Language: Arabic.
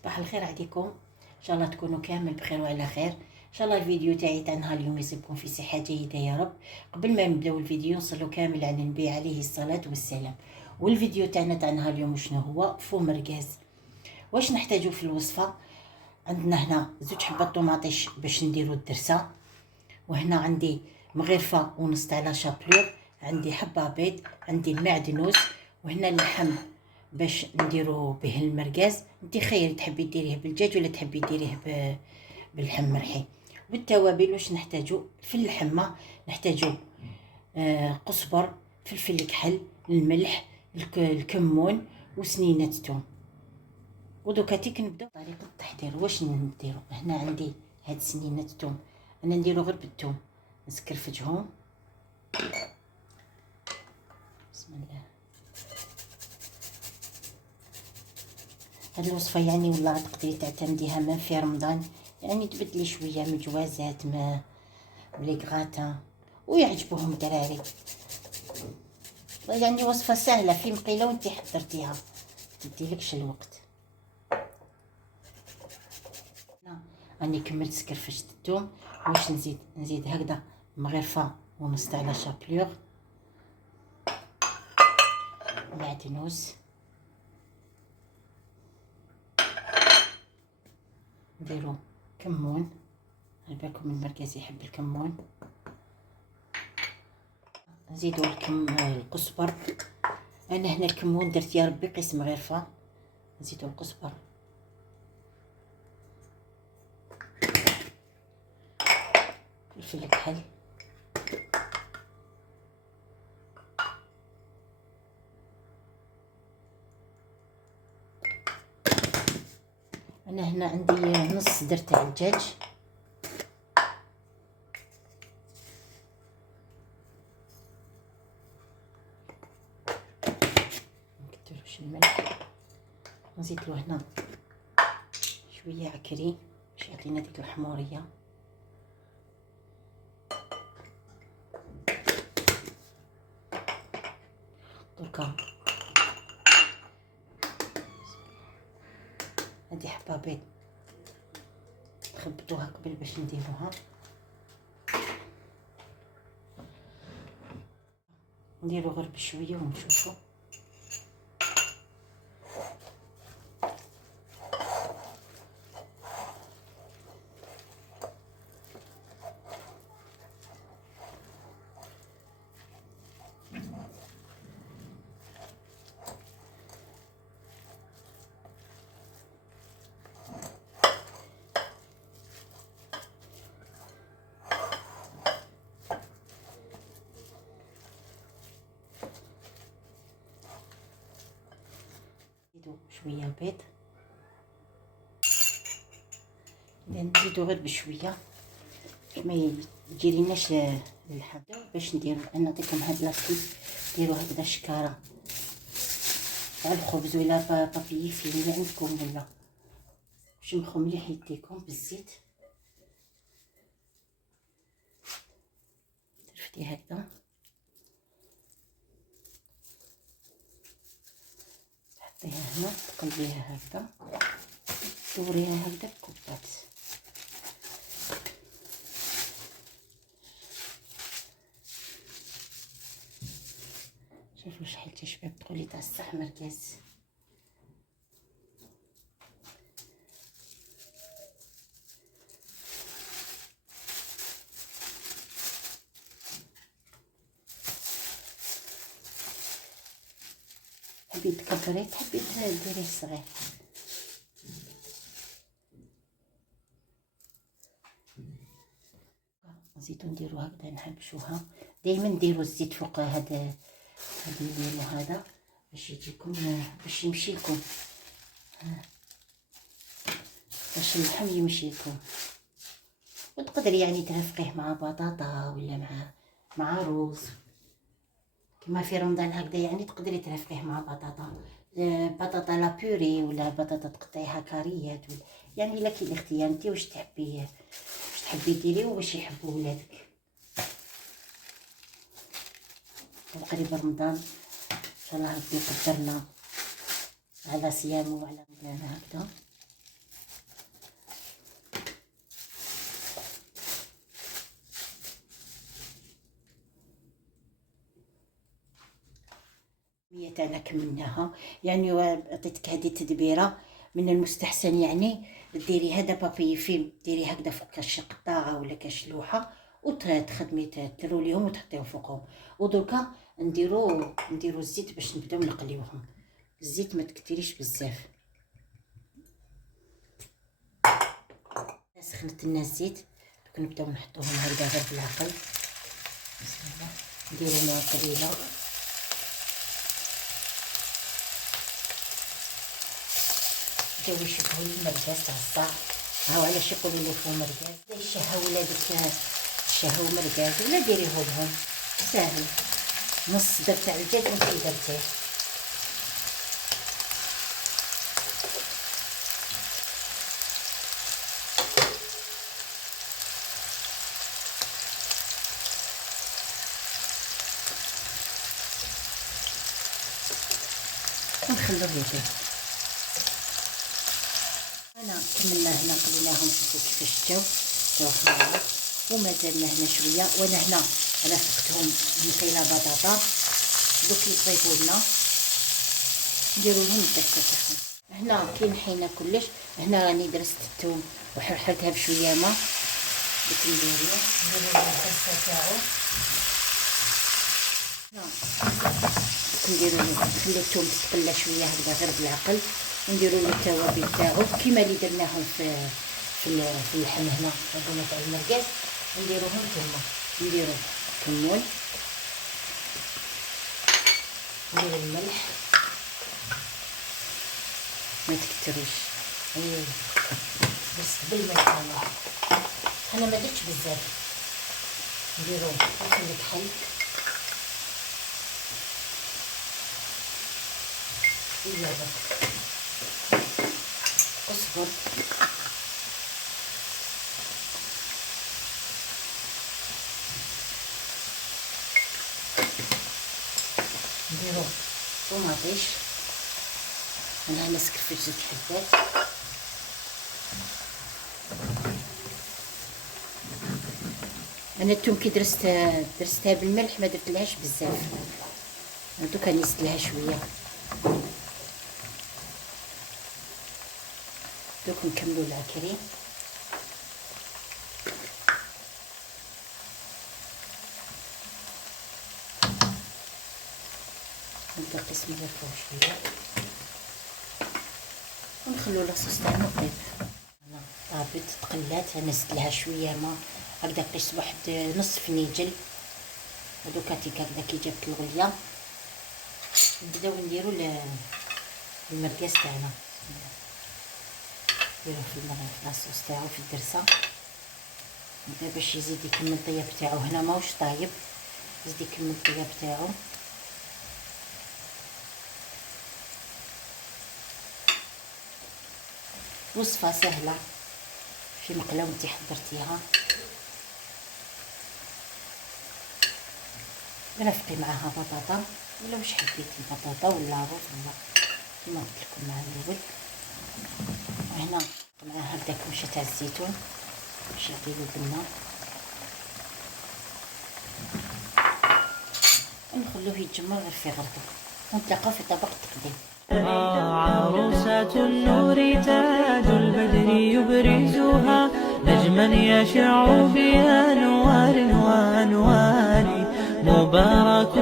صباح الخير عليكم، ان شاء الله تكونوا كامل بخير وعلى خير. ان شاء الله الفيديو تاعي تاع نهار اليوم يصيبكم في صحه جيده يا رب. قبل ما نبداو الفيديو نصلوا كامل على النبي عليه الصلاه والسلام. والفيديو تاعنا تاع نهار اليوم شنو هو؟ فو مرقاز. واش نحتاجو في الوصفه؟ عندنا هنا زوج حبات طوماطيش باش نديرو الدرسه، وهنا عندي مغرفه ونص تاع لا شابلور، عندي حبه بيض، عندي المعدنوس، وهنا اللحم باش نديرو به المرقاز. انت خير تحبي ديريه بالدجاج ولا تحبي ديريه باللحم مرحي. والتوابل واش نحتاجو؟ في اللحمه نحتاجو قزبر، فلفل كحل، الملح، الكمون وسنينه توم. ودوكا تيك نبداو طريقه التحضير. واش نديرو؟ هنا عندي هاد سنينه توم، انا نديرو غير بالثوم، نسكرفجهم. بسم الله. هاد الوصفه يعني والله تقدري تعتمديها ما في رمضان، يعني تبدلي شويه من جوازات ما ولي غراتان ويعجبوهم الدراري. يعني وصفه سهله في مقيله وانت حضرتيها، تديلكش الوقت. راني كملت سكرفجت الثوم. واش نزيد هكذا مغرفه ونص تاع لا شابلور، معدنوس، نديرو كمون، على بالكم المركز يحب الكمون. نزيدو القزبر. انا هنا الكمون درت يا ربي قسم غرفه. نزيدو القزبر، فلفل كحل، انا هنا عندي نص صدر تاع الدجاج. نكتروش الملح، نزيدلو هنا شويه عكري باش يعطينا ديك الحموريه. دركا هادي حبه بيض تخبطوها قبل باش نديروها. نديرو غير بشويه ونشوفو. نزيدو شويه بيض، نزيدو غير بشويه ما يجيريناش اللحم. باش نديرو انا نعطيكم هاد لاكيس، ديروا هكذا شكاره تاع الخبز ولا بابي فيلم اللي عندكم، ولا شمخو مليح يديكم بالزيت. ترفدي هكذا، تحطيها هنا، تقلبيها هكذا، دوريها هكذا بكبات. شوفوا شحال تشباب تقولي تاع الصح مركز. تحبي تكبري تحبي ديريه صغير. نزيدو نديرو هكذا نحبشوها. دائما نديرو الزيت فوق هذا الليمون هذا باش يجيكم، باش يمشي لكم، باش اللحم يمشي لكم. وتقدري يعني ترفقيه مع بطاطا ولا مع رز كما في رمضان هكذا، يعني تقدري ترفقيه مع بطاطا لا بوري ولا بطاطا تقطعيها كاريات، يعني لك الاختيار انت واش تحبي ديري واش يحبوا ولادك. قريب رمضان ان شاء الله ربي يقدرنا على صيام وعلى رمضان هكذا. الفيديو تاعنا كملناها، يعني عطيتك هذه تدبيره. من المستحسن يعني ديري هذا بابي فيلم، ديري هكذا فوق كاش قطاعه ولا كاش لوحه وتخدمي تروليهم وتحطيهم فوقهم. ودركا نديرو الزيت باش نبداو نقليوهم. الزيت ما تكتريش بزاف. سخنت لنا الزيت، دوك نبداو نحطوهم هكذا غير بالعقل. بسم الله. نديرو ماء قليله، بداو يشبهوا لي المرقاس تاع الصاع. هاو علاش يقولوا لي فو مرقاس، يشهوا ولا ديك شهو مرقاس ولا ديريه لهم ساهل. نص درت تاع الدجاج وانت درتيه. ونخلوه يطيب. انا كملنا هنا قليناهم، شوفوا كيفاش جاو حمار ومازالنا هنا شويه. وانا هنا رافقتهم بقيله بطاطا، دوك يطيبوا لنا نديروا لهم الدبسه تاعهم. هنا كي نحينا كلش، هنا راني درست الثوم وحرحرتها بشويه ما، دوك نديرو الدبسه تاعو. نديرو نخلي الثوم تتقلى شويه هكذا غير بالعقل، ونديرو له التوابل تاعو كيما اللي درناهم في اللحم هنا قلنا تاع المرقاس. نديروهم تما، نديرو كمون، نديرو الملح ما تكتروش. بس بالملح انا ما درتش بزاف. نديرو فلفل كحل، اصبر، نديرو طوماطيش. انا هنا سكفت 6 حبات. انا الثوم كي درستها بالملح ما درتلهاش بزاف، دوكا نزيد لها شويه. دوك نكملو العكري. نبدا قسم فوق شويه ونخلو لاصوص تاعنا طيب. انا طابت تقلات، انا زدت لها شويه ما هكذا قيس واحد نص فنيجل. هذوك هكذا كي جابت الغليه نبداو نديرو المرقاس تاعنا. نديروه في لاصوص تاعو في الدرسه هكذا باش يزيد يكمل الطياب تاعو. هنا ماهوش طايب، يزيد يكمل الطياب تاعو. وصفه سهله في مقله وانتي حضرتيها. رافقي معاها بطاطا ولا واش حبيتي، بطاطا ولا رز ولا كيما قلت لكم مع الاول. وهنا معاها هكذا كمشه تاع الزيتون باش يعطيلو بنه، ونخلوه يتجمر غير في غرفه ونتلاقاو في طبق التقديم. عروسة النور تاج البدر يبرزها، نجما يشع بأنوار وأنوار، مبارك